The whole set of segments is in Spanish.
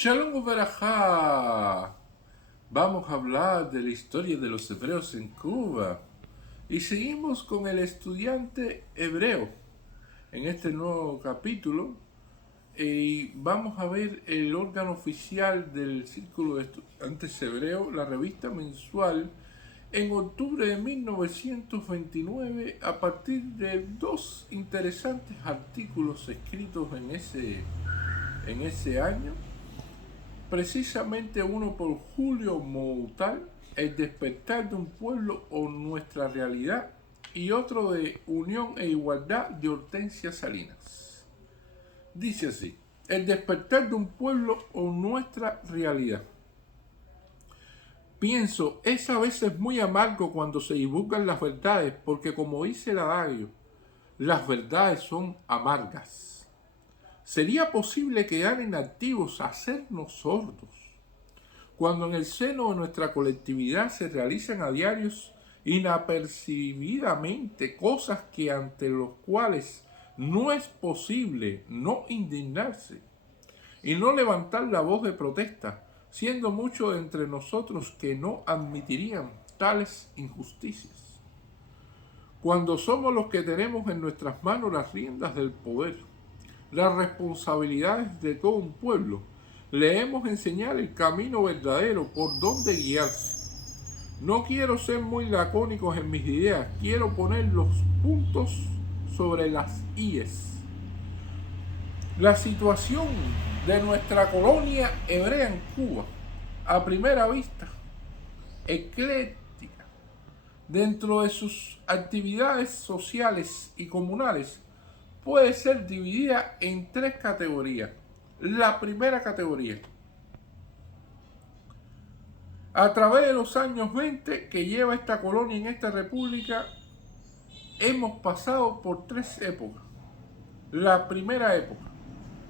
Shalom Uberajá. Vamos a hablar de la historia de los hebreos en Cuba. Y seguimos con el estudiante hebreo en este nuevo capítulo. Y vamos a ver el órgano oficial del Círculo de Estudiantes Hebreos, la revista mensual, en octubre de 1929, a partir de dos interesantes artículos escritos en ese año. Precisamente uno por Julio Moutal, El despertar de un pueblo o nuestra realidad, y otro de Unión e Igualdad de Hortensia Salinas. Dice así: El despertar de un pueblo o nuestra realidad. Pienso, es a veces muy amargo cuando se divulgan las verdades, porque como dice el adagio, las verdades son amargas. ¿Sería posible quedar inactivos, hacernos sordos, cuando en el seno de nuestra colectividad se realizan a diarios inapercibidamente cosas que ante los cuales no es posible no indignarse y no levantar la voz de protesta, siendo muchos de entre nosotros que no admitirían tales injusticias? Cuando somos los que tenemos en nuestras manos las riendas del poder, las responsabilidades de todo un pueblo, le hemos enseñado el camino verdadero por donde guiarse. No quiero ser muy lacónico en mis ideas, quiero poner los puntos sobre las íes. La situación de nuestra colonia hebrea en Cuba, a primera vista, ecléctica, dentro de sus actividades sociales y comunales, puede ser dividida en tres categorías. La primera categoría: a través de los años 20 que lleva esta colonia en esta república, hemos pasado por tres épocas. La primera época,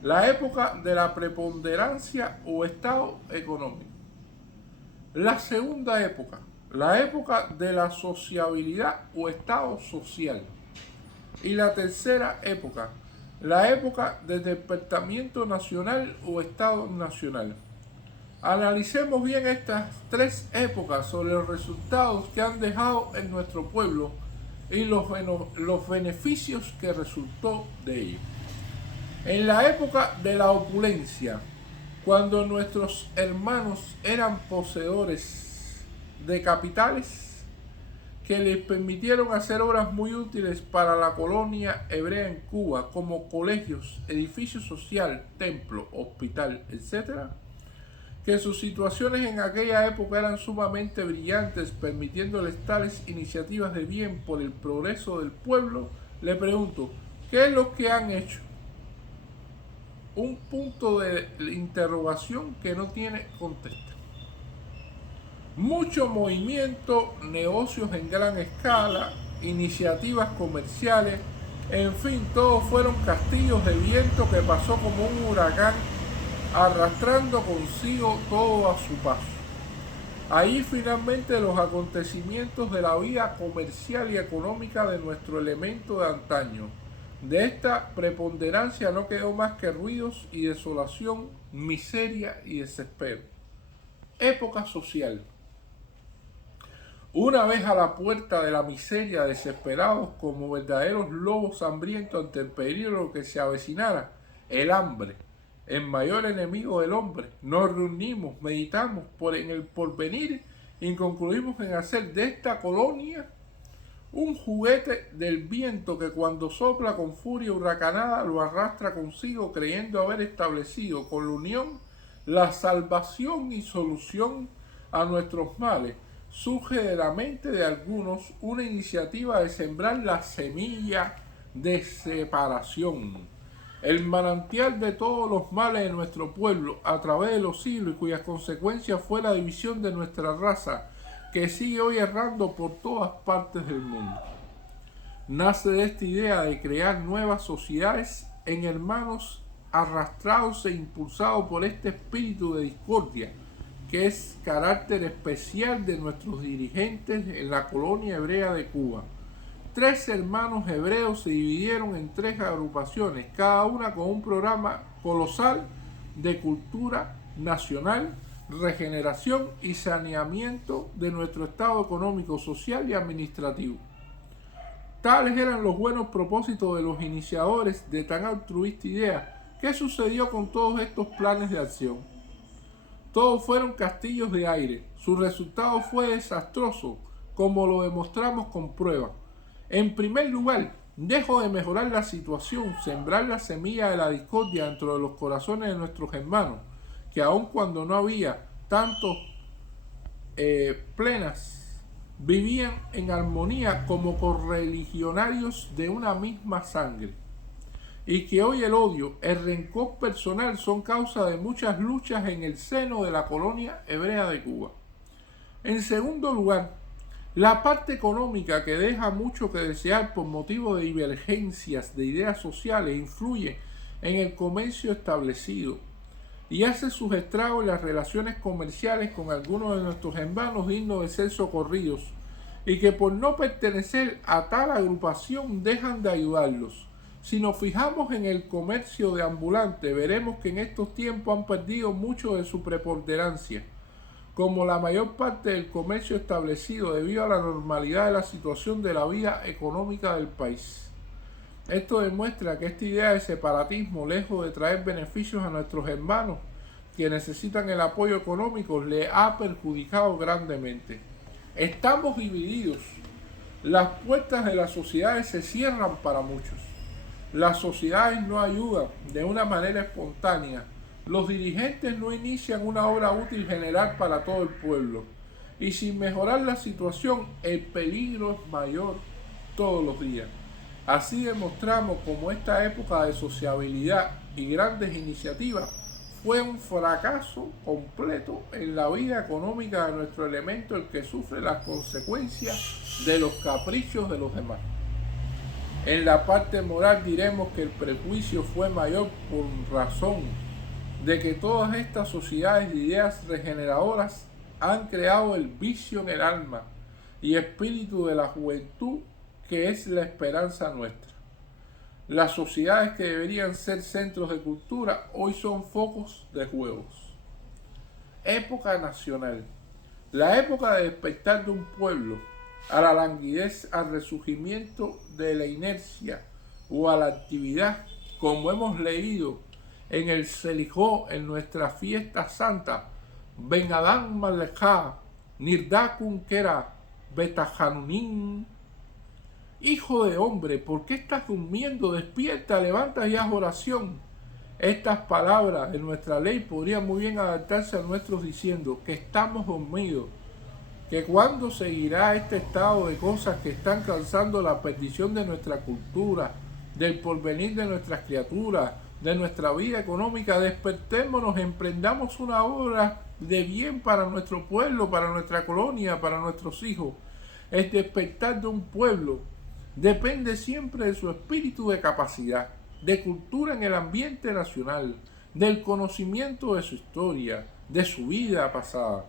la época de la preponderancia o estado económico. La segunda época, la época de la sociabilidad o estado social. Y la tercera época, la época de despertamiento nacional o estado nacional. Analicemos bien estas tres épocas sobre los resultados que han dejado en nuestro pueblo y los beneficios que resultó de ello. En la época de la opulencia, cuando nuestros hermanos eran poseedores de capitales que les permitieron hacer obras muy útiles para la colonia hebrea en Cuba, como colegios, edificio social, templo, hospital, etc., que sus situaciones en aquella época eran sumamente brillantes, permitiéndoles tales iniciativas de bien por el progreso del pueblo, le pregunto, ¿qué es lo que han hecho? Un punto de interrogación que no tiene contesta. Mucho movimiento, negocios en gran escala, iniciativas comerciales, en fin, todos fueron castillos de viento que pasó como un huracán, arrastrando consigo todo a su paso. Ahí finalmente los acontecimientos de la vida comercial y económica de nuestro elemento de antaño. De esta preponderancia no quedó más que ruidos y desolación, miseria y desespero. Época social. Una vez a la puerta de la miseria, desesperados como verdaderos lobos hambrientos ante el peligro que se avecinara, el hambre, el mayor enemigo del hombre, nos reunimos, meditamos en el porvenir y concluimos en hacer de esta colonia un juguete del viento que cuando sopla con furia huracanada lo arrastra consigo, creyendo haber establecido con la unión la salvación y solución a nuestros males. Surge de la mente de algunos una iniciativa de sembrar la semilla de separación, el manantial de todos los males de nuestro pueblo a través de los siglos, y cuyas consecuencias fue la división de nuestra raza, que sigue hoy errando por todas partes del mundo. Nace de esta idea de crear nuevas sociedades en hermanos, arrastrados e impulsados por este espíritu de discordia, que es carácter especial de nuestros dirigentes en la colonia hebrea de Cuba. Tres hermanos hebreos se dividieron en tres agrupaciones, cada una con un programa colosal de cultura nacional, regeneración y saneamiento de nuestro estado económico, social y administrativo. Tales eran los buenos propósitos de los iniciadores de tan altruista idea. ¿Qué sucedió con todos estos planes de acción? Todos fueron castillos de aire. Su resultado fue desastroso, como lo demostramos con pruebas. En primer lugar, lejos de mejorar la situación, sembrar la semilla de la discordia dentro de los corazones de nuestros hermanos, que aun cuando no había tantos plenas, vivían en armonía como correligionarios de una misma sangre, y que hoy el odio, el rencor personal son causa de muchas luchas en el seno de la colonia hebrea de Cuba. En segundo lugar, la parte económica, que deja mucho que desear por motivo de divergencias de ideas sociales, influye en el comercio establecido y hace sus estragos en las relaciones comerciales con algunos de nuestros hermanos dignos de ser socorridos, y que por no pertenecer a tal agrupación dejan de ayudarlos. Si nos fijamos en el comercio de ambulantes, veremos que en estos tiempos han perdido mucho de su preponderancia, como la mayor parte del comercio establecido, debido a la normalidad de la situación de la vida económica del país. Esto demuestra que esta idea de separatismo, lejos de traer beneficios a nuestros hermanos que necesitan el apoyo económico, le ha perjudicado grandemente. Estamos divididos. Las puertas de las sociedades se cierran para muchos. Las sociedades no ayudan de una manera espontánea. Los dirigentes no inician una obra útil general para todo el pueblo. Y sin mejorar la situación, el peligro es mayor todos los días. Así demostramos cómo esta época de sociabilidad y grandes iniciativas fue un fracaso completo en la vida económica de nuestro elemento, el que sufre las consecuencias de los caprichos de los demás. En la parte moral diremos que el prejuicio fue mayor por razón de que todas estas sociedades de ideas regeneradoras han creado el vicio en el alma y espíritu de la juventud, que es la esperanza nuestra. Las sociedades que deberían ser centros de cultura hoy son focos de juegos. Época nacional. La época de despertar de un pueblo a la languidez, al resurgimiento de la inercia o a la actividad, como hemos leído en el Selijó, en nuestra fiesta santa, Ben Adán Malejá, Nirdakun Kera, Betajanunin. Hijo de hombre, ¿por qué estás durmiendo? Despierta, levanta y haz oración. Estas palabras de nuestra ley podrían muy bien adaptarse a nuestros diciendo que estamos dormidos, que cuando seguirá este estado de cosas que están causando la perdición de nuestra cultura, del porvenir de nuestras criaturas, de nuestra vida económica. Despertémonos, emprendamos una obra de bien para nuestro pueblo, para nuestra colonia, para nuestros hijos. El despertar de un pueblo depende siempre de su espíritu de capacidad, de cultura en el ambiente nacional, del conocimiento de su historia, de su vida pasada.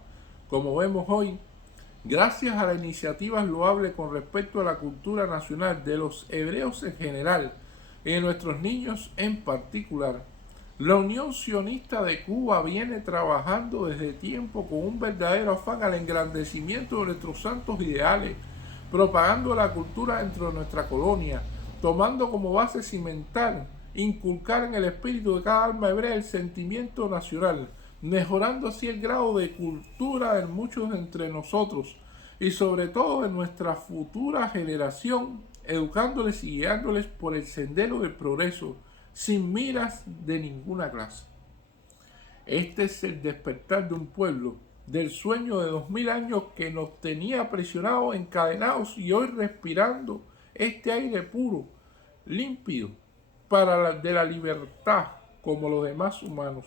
Como vemos hoy, gracias a las iniciativas loables con respecto a la cultura nacional de los hebreos en general y de nuestros niños en particular, la Unión Sionista de Cuba viene trabajando desde tiempo con un verdadero afán al engrandecimiento de nuestros santos ideales, propagando la cultura dentro de nuestra colonia, tomando como base cimental, inculcar en el espíritu de cada alma hebrea el sentimiento nacional, mejorando así el grado de cultura de muchos de entre nosotros y sobre todo de nuestra futura generación, educándoles y guiándoles por el sendero del progreso, sin miras de ninguna clase. Este es el despertar de un pueblo, del sueño de 2000 años que nos tenía presionados, encadenados, y hoy respirando este aire puro, límpido, de la libertad como los demás humanos.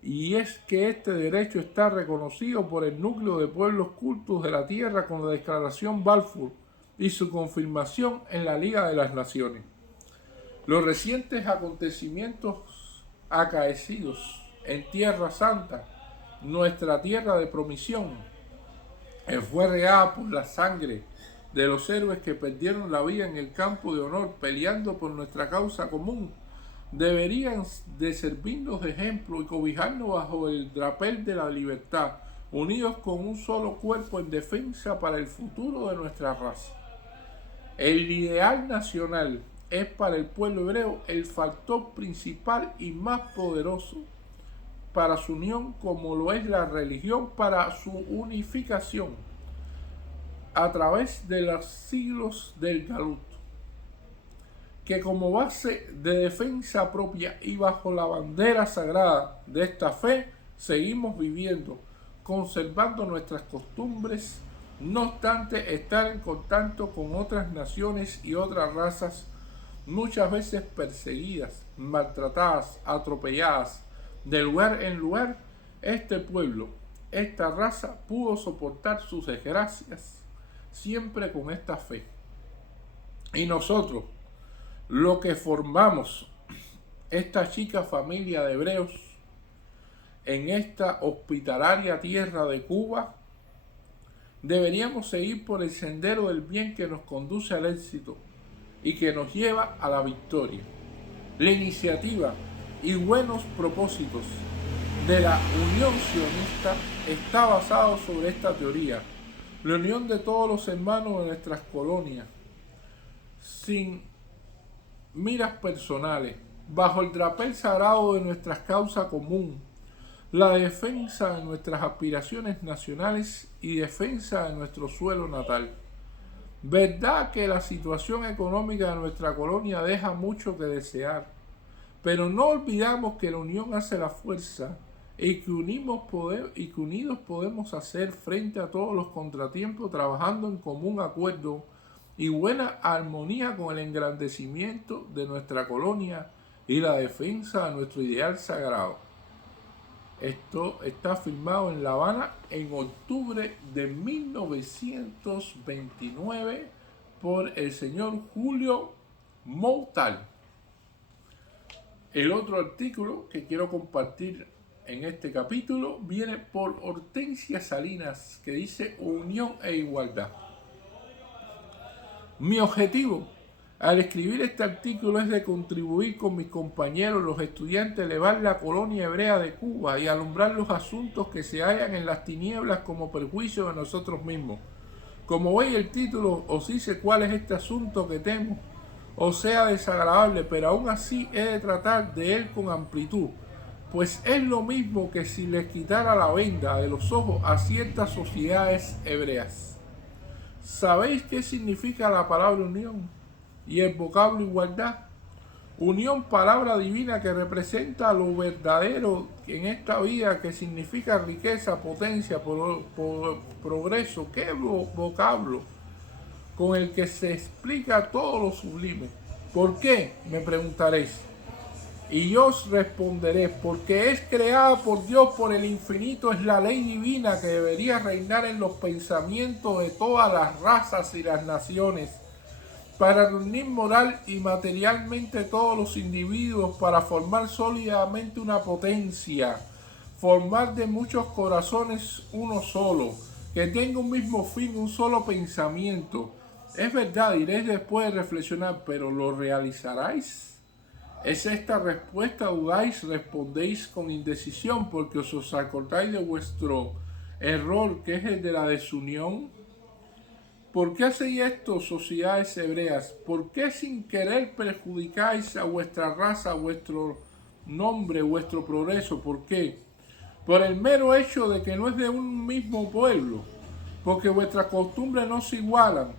Y es que este derecho está reconocido por el núcleo de pueblos cultos de la tierra con la Declaración Balfour y su confirmación en la Liga de las Naciones. Los recientes acontecimientos acaecidos en Tierra Santa, nuestra tierra de promisión, fue regada por la sangre de los héroes que perdieron la vida en el campo de honor peleando por nuestra causa común, deberían de servirnos de ejemplo y cobijarnos bajo el drapel de la libertad, unidos con un solo cuerpo en defensa para el futuro de nuestra raza. El ideal nacional es para el pueblo hebreo el factor principal y más poderoso para su unión, como lo es la religión para su unificación a través de los siglos del Galut, que como base de defensa propia y bajo la bandera sagrada de esta fe seguimos viviendo, conservando nuestras costumbres, no obstante estar en contacto con otras naciones y otras razas, muchas veces perseguidas, maltratadas, atropelladas. De lugar en lugar, este pueblo, esta raza pudo soportar sus desgracias siempre con esta fe. Y nosotros, lo que formamos esta chica familia de hebreos en esta hospitalaria tierra de Cuba, deberíamos seguir por el sendero del bien que nos conduce al éxito y que nos lleva a la victoria. La iniciativa y buenos propósitos de la Unión Sionista está basado sobre esta teoría: la unión de todos los hermanos de nuestras colonias, sin miras personales, bajo el drapel sagrado de nuestra causa común, la defensa de nuestras aspiraciones nacionales y defensa de nuestro suelo natal. Verdad que la situación económica de nuestra colonia deja mucho que desear, pero no olvidamos que la unión hace la fuerza y que unidos podemos hacer frente a todos los contratiempos, trabajando en común acuerdo y buena armonía con el engrandecimiento de nuestra colonia y la defensa de nuestro ideal sagrado. Esto está firmado en La Habana en octubre de 1929 por el señor Julio Moutal. El otro artículo que quiero compartir en este capítulo viene por Hortensia Salinas, que dice Unión e Igualdad. Mi objetivo al escribir este artículo es de contribuir con mis compañeros, los estudiantes, a elevar la colonia hebrea de Cuba y alumbrar los asuntos que se hallan en las tinieblas como perjuicio de nosotros mismos. Como veis, el título os dice cuál es este asunto que temo o sea desagradable, pero aún así he de tratar de él con amplitud, pues es lo mismo que si les quitara la venda de los ojos a ciertas sociedades hebreas. ¿Sabéis qué significa la palabra unión y el vocablo igualdad? Unión, palabra divina que representa lo verdadero en esta vida, que significa riqueza, potencia, progreso. ¿Qué vocablo con el que se explica todo lo sublime? ¿Por qué?, me preguntaréis. Y yo os responderé: porque es creada por Dios, por el infinito, es la ley divina que debería reinar en los pensamientos de todas las razas y las naciones, para reunir moral y materialmente todos los individuos, para formar sólidamente una potencia, formar de muchos corazones uno solo, que tenga un mismo fin, un solo pensamiento. Es verdad, diréis después de reflexionar, pero ¿lo realizaréis? ¿Es esta respuesta? ¿Dudáis? Respondéis con indecisión porque os acordáis de vuestro error, que es el de la desunión. ¿Por qué hacéis esto, sociedades hebreas? ¿Por qué sin querer perjudicáis a vuestra raza, vuestro nombre, vuestro progreso? ¿Por qué? Por el mero hecho de que no es de un mismo pueblo, porque vuestras costumbres no se igualan.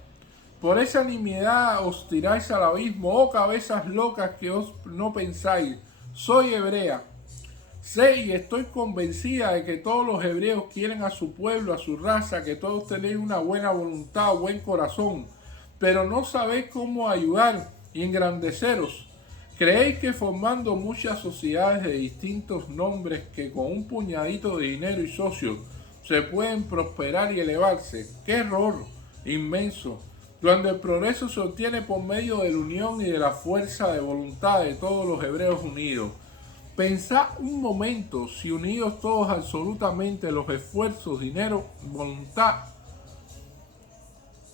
Por esa nimiedad os tiráis al abismo, oh cabezas locas que os no pensáis. Soy hebrea. Sé y estoy convencida de que todos los hebreos quieren a su pueblo, a su raza, que todos tenéis una buena voluntad, buen corazón, pero no sabéis cómo ayudar y engrandeceros. Creéis que formando muchas sociedades de distintos nombres, que con un puñadito de dinero y socios se pueden prosperar y elevarse. ¡Qué error inmenso! Cuando el progreso se obtiene por medio de la unión y de la fuerza de voluntad de todos los hebreos unidos. Pensad un momento, si unidos todos absolutamente los esfuerzos, dinero, voluntad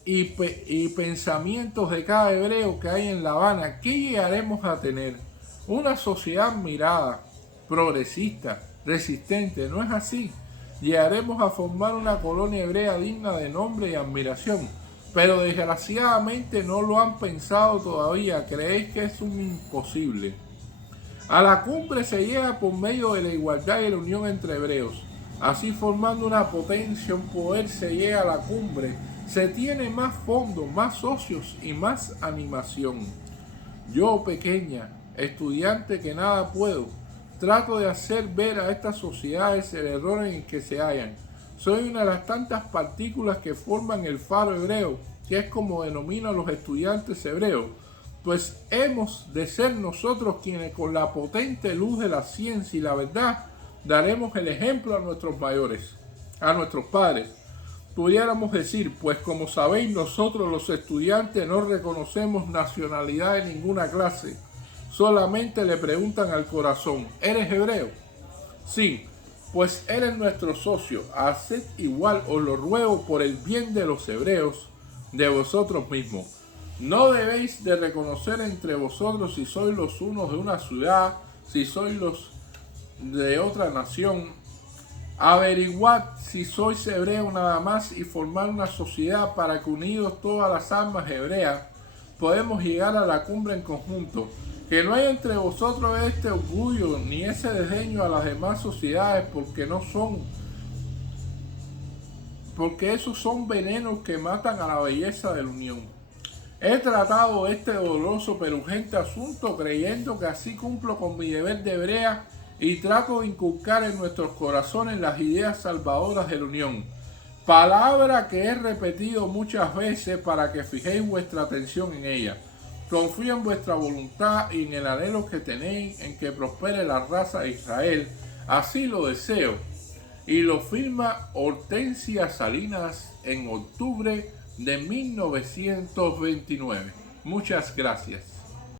y pensamientos de cada hebreo que hay en La Habana, ¿qué llegaremos a tener? Una sociedad admirada, progresista, resistente, ¿no es así? Llegaremos a formar una colonia hebrea digna de nombre y admiración, pero desgraciadamente no lo han pensado todavía. ¿Creéis que es un imposible? A la cumbre se llega por medio de la igualdad y la unión entre hebreos. Así, formando una potencia, un poder, se llega a la cumbre. Se tiene más fondos, más socios y más animación. Yo, pequeña, estudiante que nada puedo, trato de hacer ver a estas sociedades el error en el que se hallan. Soy una de las tantas partículas que forman el faro hebreo, que es como denominan los estudiantes hebreos, pues hemos de ser nosotros quienes con la potente luz de la ciencia y la verdad daremos el ejemplo a nuestros mayores, a nuestros padres. Pudiéramos decir, pues como sabéis, nosotros los estudiantes no reconocemos nacionalidad de ninguna clase, solamente le preguntan al corazón, ¿eres hebreo? Sí, pues eres nuestro socio, haced igual, os lo ruego por el bien de los hebreos, de vosotros mismos. No debéis de reconocer entre vosotros si sois los unos de una ciudad, si sois los de otra nación. Averiguad si sois hebreos nada más y formar una sociedad para que unidos todas las almas hebreas podemos llegar a la cumbre en conjunto. Que no hay entre vosotros este orgullo ni ese desdeño a las demás sociedades, porque esos son venenos que matan a la belleza de la unión. He tratado este doloroso pero urgente asunto creyendo que así cumplo con mi deber de hebrea y trato de inculcar en nuestros corazones las ideas salvadoras de la unión. Palabra que he repetido muchas veces para que fijéis vuestra atención en ella. Confío en vuestra voluntad y en el anhelo que tenéis en que prospere la raza de Israel. Así lo deseo. Y lo firma Hortensia Salinas en octubre de 1929. Muchas gracias.